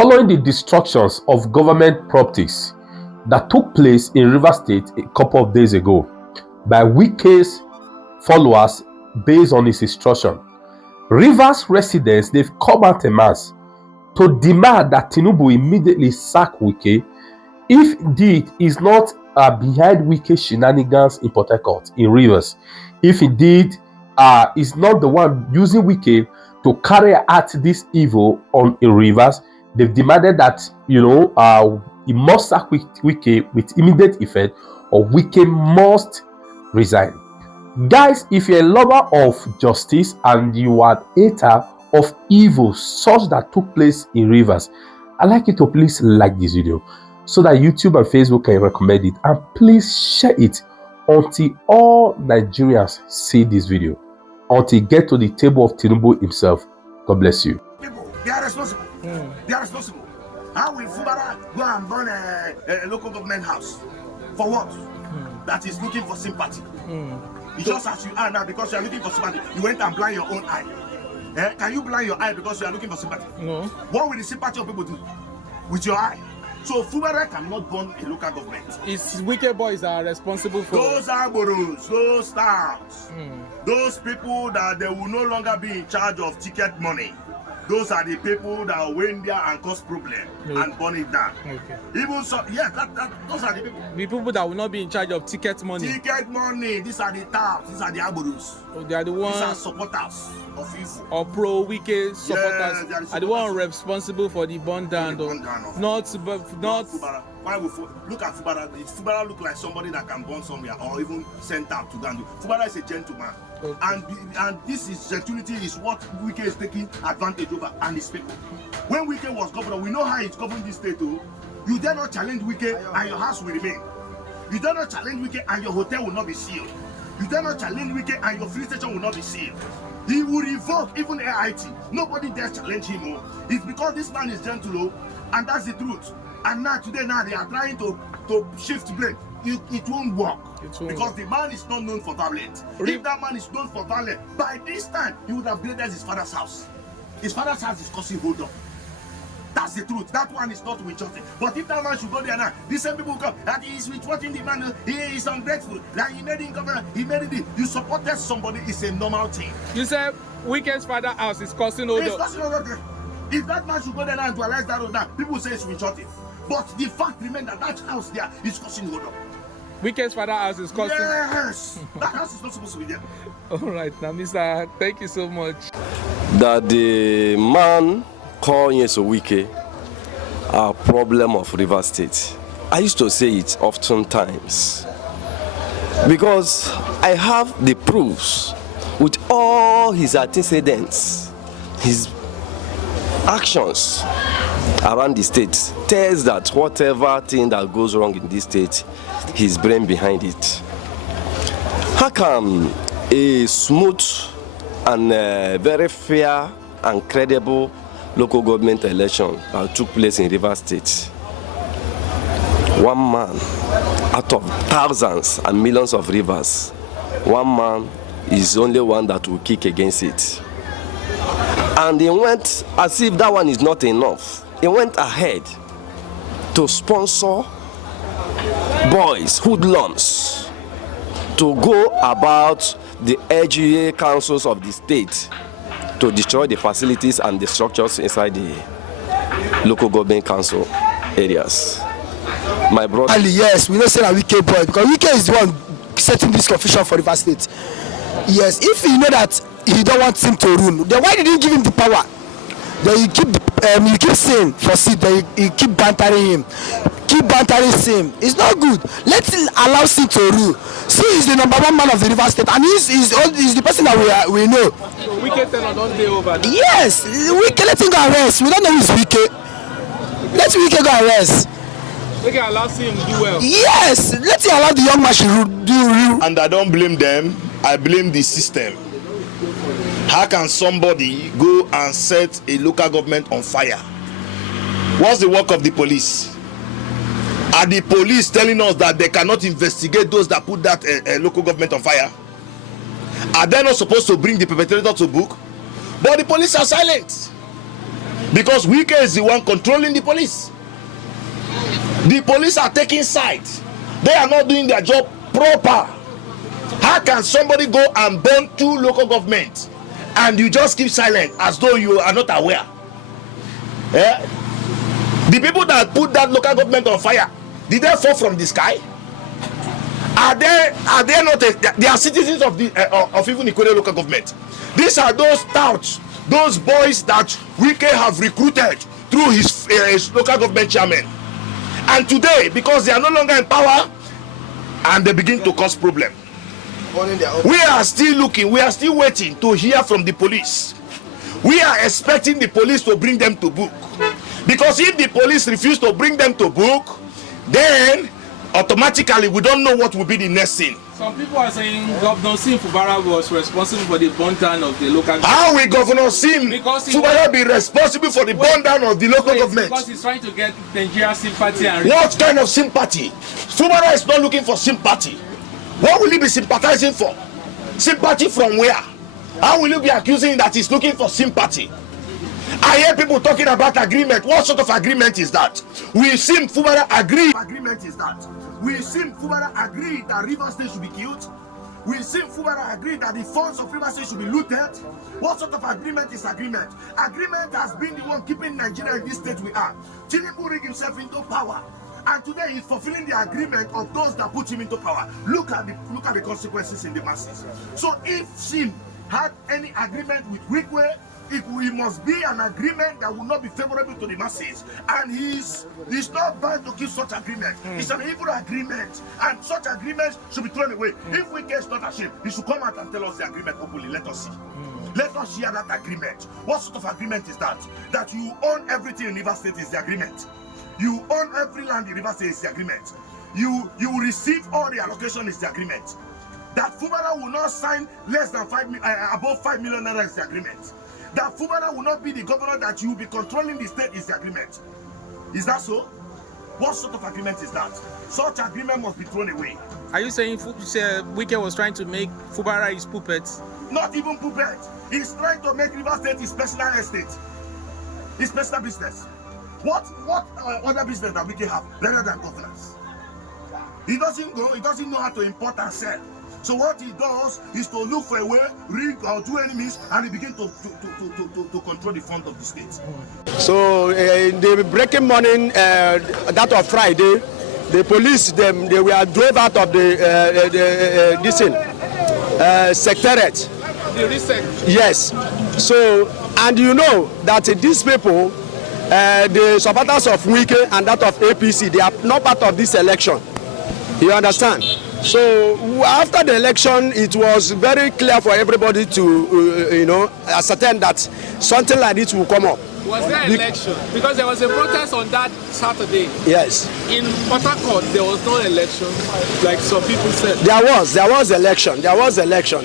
Following the destructions of government properties that took place in Rivers State a couple of days ago by Wike's followers based on his instruction, Rivers residents, they've come out en masse to demand that Tinubu immediately sack Wike if indeed is not behind Wike shenanigans in Port Harcourt, in Rivers. If indeed is not the one using Wike to carry out this evil on in Rivers, they've demanded that he must sack Wike with immediate effect, or Wike must resign. Guys, if you're a lover of justice and you are an hater of evil such that took place in Rivers, I'd like you to please like this video so that YouTube and Facebook can recommend it, and please share it until all Nigerians see this video, until it get to the table of Tinubu himself. God bless you. People, they are responsible. They are responsible. How will Fubara go and burn a local government house? For what? That is looking for sympathy. It's just as you are now, because you are looking for sympathy. You went and blind your own eye. Can you blind your eye because you are looking for sympathy? No. What will the sympathy of people do with your eye? So Fubara cannot burn a local government. It's wicked boys that are responsible for those arboros, those stars, those people that they will no longer be in charge of ticket money. Those are the people that went there and caused problem and burn it down. Okay. Even so, yes, those are the people. The people that will not be in charge of ticket money. Ticket money. These are the touts. These are the arboros. Oh, they are the ones. These are supporters of evil. Or pro-wicked supporters. Yes, are the ones responsible for the burn down. Not. Fubara. Why we look at Fubara? Fubara look like somebody that can burn somewhere or even sent out to go and do. Fubara is a gentleman. Okay. And this is security is what Wike is taking advantage over and his people. When Wike was governor, we know how he's governed this state too. You dare not challenge Wike and your house will remain. You dare not challenge Wike and your hotel will not be sealed. You dare not challenge Wike and your free station will not be sealed. He will revoke even AIT. Nobody dare challenge him. It's because this man is gentle, and that's the truth. And now today they are trying to shift blame. It won't work. Because the man is not known for violence. If that man is known for violence, by this time he would have bladed his father's house. His father's house is causing hold up. That's the truth. That one is not with justice. But if that man should go there now, these same people come and he is witching the man. He is ungrateful. Like he made him governor. He made it. You supported somebody. It's a normal thing. You said Wike's father's house is causing hold up. It's causing hold up. If that man should go there now and realize that road now, people say it's witching. But the fact remains that that house there is causing hold up. Wike's father's house is causing. Yes, that house is not supposed to be there. All right, now, Mr. Thank you so much. That the man called Nyeso Wike a problem of Rivers State. I used to say it oftentimes because I have the proofs with all his antecedents, his actions around the state tells that whatever thing that goes wrong in this state, his brain behind it. How come a smooth and very fair and credible local government election that took place in Rivers State, one man out of thousands and millions of rivers, one man is only one that will kick against it? And he went, as if that one is not enough, he went ahead to sponsor boys, hoodlums, to go about the LGA councils of the state to destroy the facilities and the structures inside the local government council areas. My brother. Yes, we don't say that Wike boy, because Wike is the one setting this confusion for Rivers State. Yes, if you know that he don't want him to rule, then why did you give him the power? Then you keep saying for seat, then you keep bantering him. Keep bantering him. It's not good. Let him allow him to rule. See, he's the #1 man of the Rivers State, and he's the person that we know. So Wike tenor don't stay over. Yes, Wike, let him go and rest. We don't know who's Wike. Let Wike go and rest. Wike allow him do well. Yes, let him allow the young man to do. And I don't blame them. I blame the system. How can somebody go and set a local government on fire? What's the work of the police? Are the police telling us that they cannot investigate those that put that local government on fire? Are they not supposed to bring the perpetrator to book? But the police are silent. Because Wike is the one controlling the police. The police are taking sides. They are not doing their job proper. How can somebody go and burn 2 local governments and you just keep silent as though you are not aware? Eh? The people that put that local government on fire, did they fall from the sky? Are they not? They are citizens of the of even Ikore local government. These are those touts, those boys that Wike have recruited through his local government chairman. And today, because they are no longer in power, and they begin to cause problem. We are still looking, we are still waiting to hear from the police. We are expecting the police to bring them to book. Because if the police refuse to bring them to book, then automatically we don't know what will be the next thing. Some people are saying Governor Sim Fubara was responsible for the burn down of the local government. How will Governor Sim Fubara be responsible for the burn down of the local government? Because he's trying to get Nigeria's sympathy and what kind of sympathy? Fubara is not looking for sympathy. What will he be sympathizing for? Sympathy from where? How will you be accusing that he's looking for sympathy? I hear people talking about agreement. What sort of agreement is that? We Sim Fubara agree. Agreement is that? We Sim Fubara agree that River State should be killed. We Sim Fubara agree that the funds of River State should be looted. What sort of agreement is agreement? Agreement has been the one keeping Nigeria in this state we are. Tinubu rig himself into power. And today he's fulfilling the agreement of those that put him into power. Look at the consequences in the masses. So if Sim had any agreement with Wike, it must be an agreement that will not be favorable to the masses, and he's not bound to keep such agreement. It's an evil agreement, and such agreements should be thrown away. If Wike is not ashamed, he should come out and tell us the agreement openly. Let us see. Let us hear that agreement. What sort of agreement is that? That you own everything in River State is the agreement. You own every land in River State is the agreement. You will receive all the allocation is the agreement. That Fubara will not sign less than above 5 million naira is the agreement. That Fubara will not be the governor, that you will be controlling the state is the agreement. Is that so? What sort of agreement is that? Such agreement must be thrown away. Are you saying Wike was trying to make Fubara his puppet? Not even puppet. He's trying to make River State his personal estate. His personal business. What other business that Wike have better than governance? He doesn't know how to import and sell. So what he does is to look for a way, rig or do enemies, and he begins to control the front of the state. So in the breaking morning, that of Friday, the police they were drove out of the secretariat. The reset. Yes. So and you know that these people, the supporters of Wike and that of APC, they are not part of this election. You understand? So after the election, it was very clear for everybody to, ascertain that something like this will come up. Was there an election? Because there was a protest on that Saturday. Yes. In Port Harcourt, there was no election, like some people said. There was election.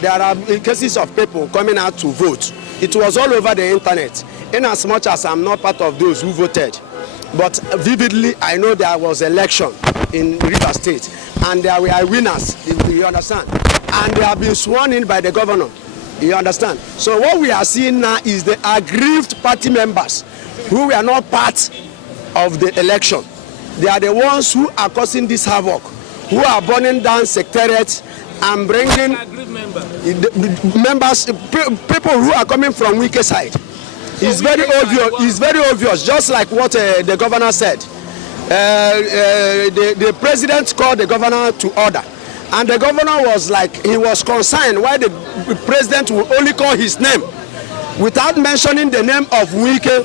There are cases of people coming out to vote. It was all over the internet. In as much as I'm not part of those who voted, but vividly I know there was election in River State, and there were winners. You understand? And they have been sworn in by the governor. You understand? So what we are seeing now is the aggrieved party members who were not part of the election. They are the ones who are causing this havoc, who are burning down secretariats and bringing members, people who are coming from Wike side. It's very obvious. It's very obvious. Just like what the governor said. The president called the governor to order, and the governor was like, he was concerned why the president will only call his name without mentioning the name of Wike,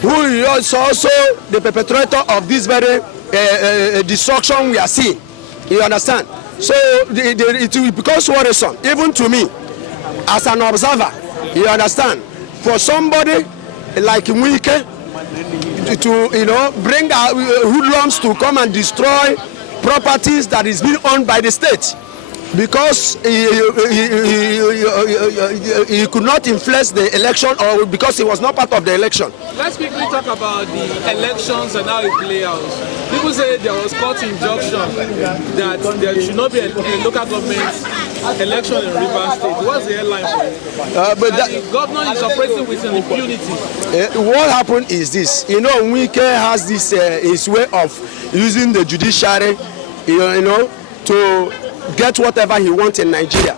who is also the perpetrator of this very destruction we are seeing. You understand? So it becomes worrisome, even to me, as an observer. You understand? For somebody like Wike to bring hoodlums to come and destroy properties that is being owned by the state, because he could not influence the election, or because he was not part of the election. Let's quickly talk about the elections and how it play out. People say there was court injunction that there should not be a local government election in Rivers State. What's the headline for it? The governor is operating with impunity. What happened is this. Wike has this his way of using the judiciary, to get whatever he wants in Nigeria.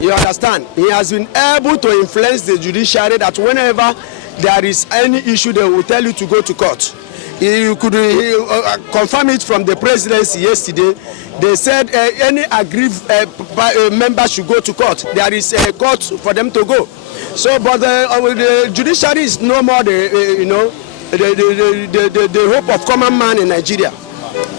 You understand? He has been able to influence the judiciary that whenever there is any issue, they will tell you to go to court. You could confirm it from the presidency yesterday. They said any aggrieved member should go to court. There is a court for them to go. So, but the judiciary is no more the hope of common man in Nigeria.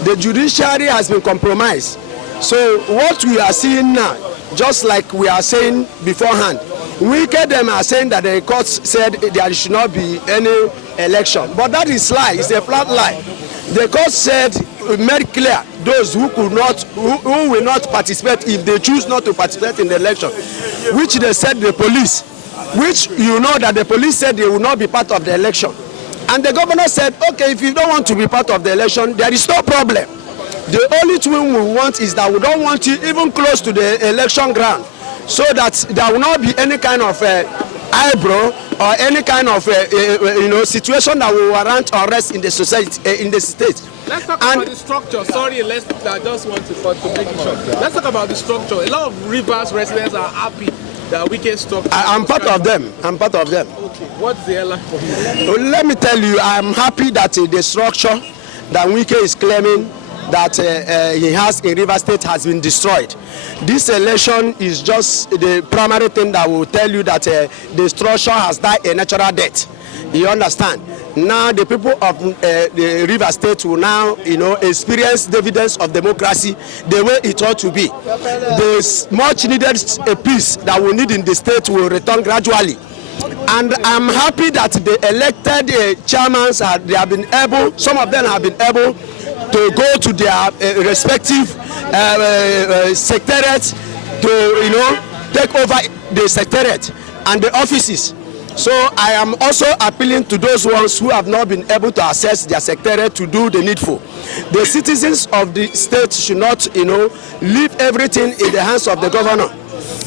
The judiciary has been compromised. So, what we are seeing now, just like we are saying beforehand, Wike them are saying that the courts said there should not be any election, but that is lie. It's a flat lie. The court said, made clear those who will not participate if they choose not to participate in the election, which they said the police, which that the police said they will not be part of the election, and the governor said, okay, if you don't want to be part of the election, there is no problem. The only thing we want is that we don't want you even close to the election ground, so that there will not be any kind of eyebrow or any kind of situation that will warrant arrest in the society, in the state. Let's talk about the structure. Sorry, I just want to make it short. Let's talk about the structure. A lot of Rivers residents are happy that Wike structure. I'm part of them. Okay. What's the airline for you? Let me tell you, I'm happy that the structure that Wike is claiming that he has in Rivers State has been destroyed. This election is just the primary thing that will tell you that the structure has died a natural death. You understand? Now the people of the Rivers State will now, experience the dividends of democracy the way it ought to be. The much needed peace that we need in the state will return gradually. And I'm happy that the elected chairmen some of them have been able to go to their respective secretariats to take over the secretariat and the offices. So I am also appealing to those ones who have not been able to access their secretariat to do the needful. The citizens of the state should not leave everything in the hands of the governor.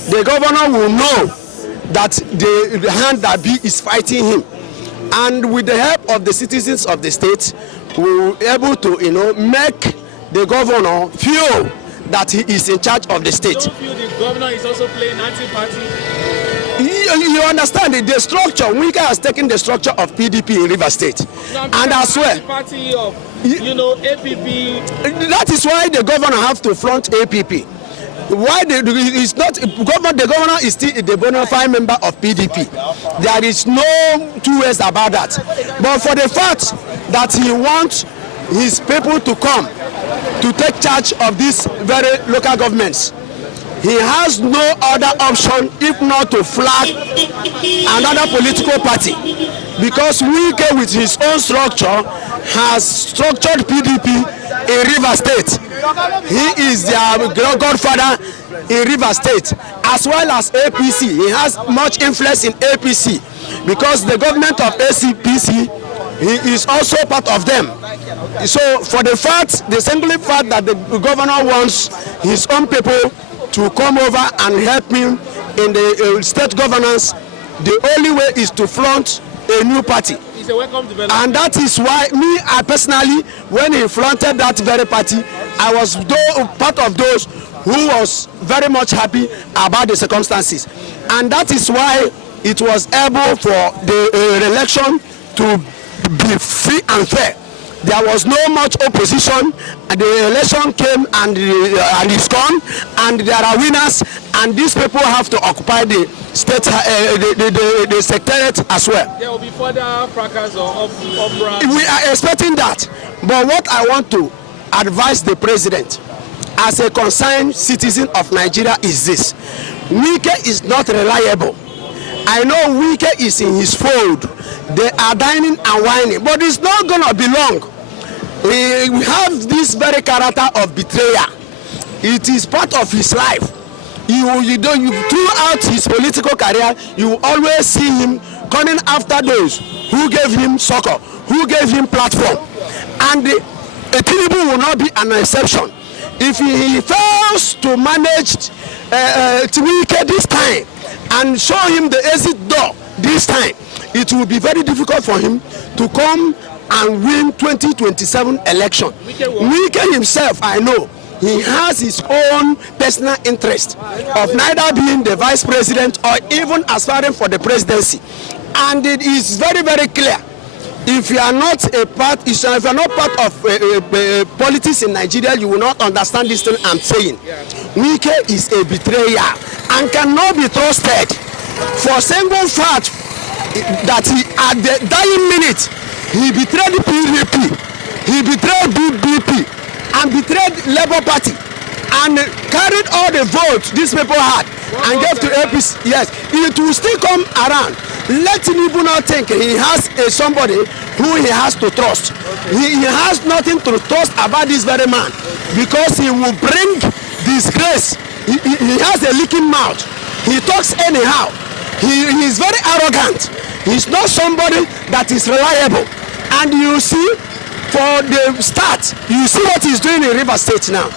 The governor will know that the hand that be is fighting him, and with the help of the citizens of the state, we will be able to make the governor feel that he is in charge of the state. Don't feel the governor is also playing anti-party? You understand the structure. Wike has taken the structure of PDP in Rivers State, and I swear, party of APP. That is why the governor have to front APP. Why it's not governor? The governor is still the bona fide member of PDP. There is no two ways about that. But for the fact that he wants his people to come to take charge of these very local governments, he has no other option if not to flag another political party, because Wike with his own structure has structured PDP in Rivers State. He is their godfather in Rivers State, as well as APC. He has much influence in APC because the government of ACPC, he is also part of them. So for the single fact that the governor wants his own people to come over and help him in the state governance, the only way is to front a new party. It's a welcome development. And that is why I personally, when he fronted that very party, I was part of those who was very much happy about the circumstances. And that is why it was able for the election to be free and fair. There was no much opposition, and the election came and it's gone, and there are winners, and these people have to occupy the state, the secretariat as well. There will be further fracas or uproar. We are expecting that, but what I want to advise the president as a concerned citizen of Nigeria is this: Wike is not reliable. I know Wike is in his fold. They are dining and whining, but it's not gonna be long. We have this very character of betrayer. It is part of his life. Throughout his political career, you will always see him coming after those who gave him succor, who gave him platform, and Tinubu will not be an exception. If he fails to manage Wike this time and show him the exit door this time, it will be very difficult for him to come and win 2027 election. Wike himself, I know, he has his own personal interest of neither being the vice president or even aspiring for the presidency. And it is very, very clear. If you are not if you are not part of politics in Nigeria, you will not understand this thing I'm saying. Wike is a betrayer and cannot be trusted for single fact that he, at the dying minute, he betrayed the PDP, he betrayed BDP, and betrayed Labour Party, and carried all the votes these people had and gave to APC. Yes, it will still come around. Let him even not think he has somebody who he has to trust. He has nothing to trust about this very man, because he will bring disgrace. He has a leaking mouth. He talks anyhow. He is very arrogant. He's not somebody that is reliable. And you see, for the start, you see what he's doing in Rivers State now.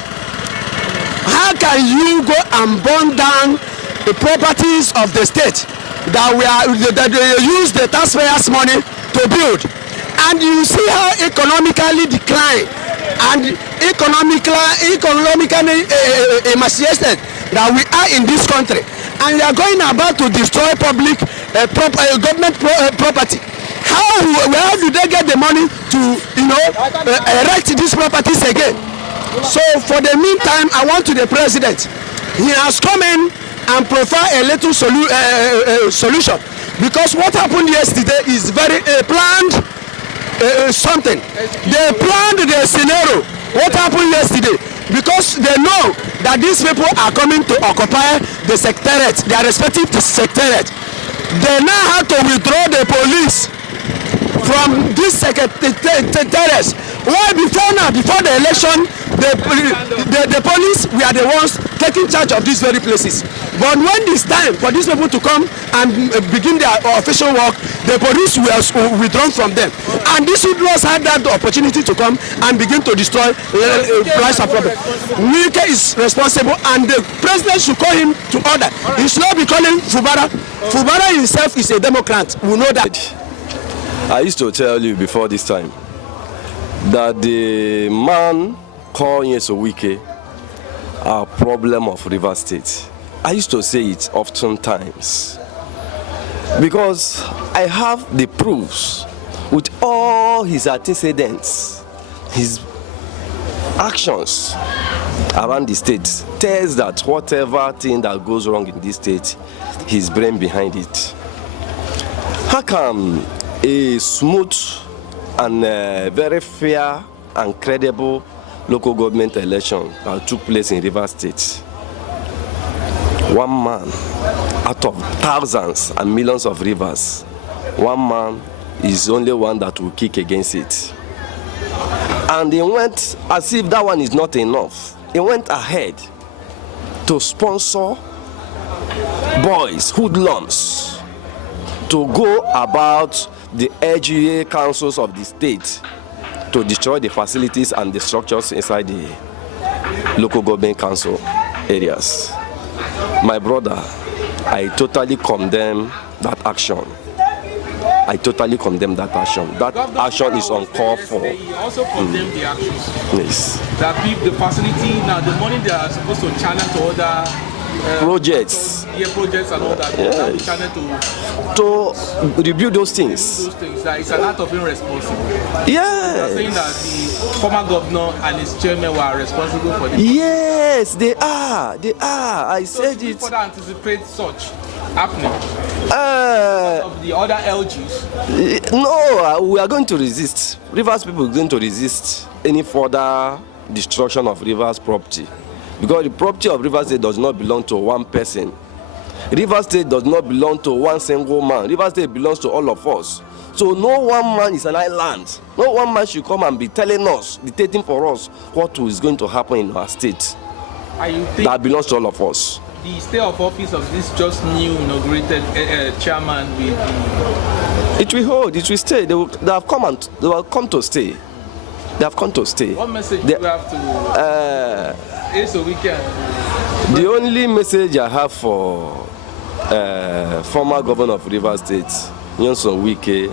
How can you go and burn down the properties of the state that they use the taxpayers' money to build? And you see how economically decline and economically emaciated that we are in this country, and we are going about to destroy public government property. Where do they get the money to erect these properties again? So for the meantime, I want to the president. He has come in and provide a little solution, because what happened yesterday is very planned. Something. They planned the scenario. What happened yesterday? Because they know that these people are coming to occupy the secretariat, their respective secretariat. They now have to withdraw the police from this secretariat. Why before now, before the election, the police were the ones taking charge of these very places. But when it's time for these people to come and begin their official work, the police were withdrawn from them. And these hoodlums had that opportunity to come and begin to destroy lives and property. Wike is responsible, and the president should call him to order. He should not be calling Fubara. Fubara himself is a Democrat. We know that. I used to tell you before this time that the man called Wike a problem of Rivers State. I used to say it oftentimes because I have the proofs with all his antecedents, his actions around the state tells that whatever thing that goes wrong in this state, his brain behind it. How come a smooth and very fair and credible local government election that took place in Rivers State, one man out of thousands and millions of rivers, one man is only one that will kick against it? And he went, as if that one is not enough, he went ahead to sponsor boys, hoodlums, to go about the LGA councils of the state to destroy the facilities and the structures inside the local government council areas. My brother, I totally condemn that action. I totally condemn that action. That action is uncalled for. They also condemn the actions. Yes. That the facility, now the money they are supposed to channel to other projects. Projects and all that. Yes. Channel to rebuild those things. Those things. That it's an act of irresponsible. Yes. You are saying that the former governor and his chairman were responsible for this. Yes, they are. They are. I said it. Further anticipate such happening. Of the other LGs. No, we are going to resist. Rivers people are going to resist any further destruction of Rivers property, because the property of Rivers State does not belong to one person. Rivers State does not belong to one single man. Rivers State belongs to all of us. So no one man is an island. No one man should come and be telling us, dictating for us what is going to happen in our state. That belongs to all of us. The stay of office of this just new inaugurated chairman will be... It will hold, it will stay. They will come to stay. They have come to stay. What message do you have to Wike? The only message I have for former governor of Rivers State, Nyesom Wike,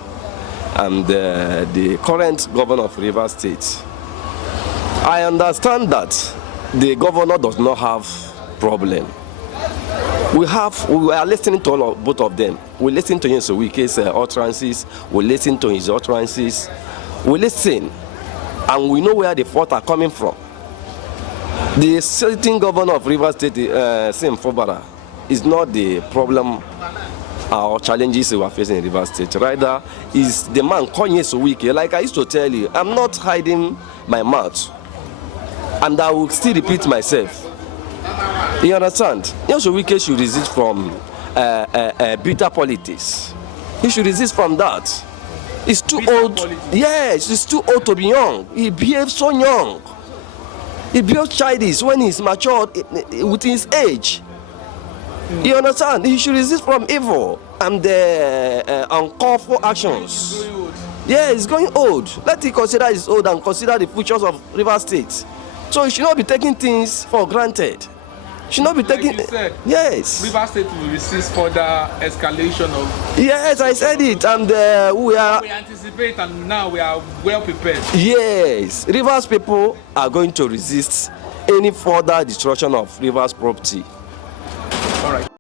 and the current governor of Rivers State, I understand that the governor does not have problem. We are listening to both of them. We listen to Nyesom Wike's utterances. We listen to his utterances. We listen, and we know where the faults are coming from. The sitting governor of Rivers State, Sim Fubara, is not the problem or challenges we are facing in Rivers State. Rather, is the man called Nyesom Wike. Like I used to tell you, I'm not hiding my mouth, and I will still repeat myself. You understand? Nyesom Wike should resist from bitter politics. He should resist from that. He's too old. Yes, he's too old to be young. He behaves so young. He behaves childish when he's matured with his age. You understand? He should resist from evil and uncalled for actions. Yeah, he's going old. Let him consider his old and consider the futures of Rivers State. So he should not be taking things for granted. Should not be taking. Like you said, yes. Rivers State will resist further escalation of. Yes, I said it, and we anticipate, and now we are well prepared. Yes, Rivers people are going to resist any further destruction of Rivers property. All right.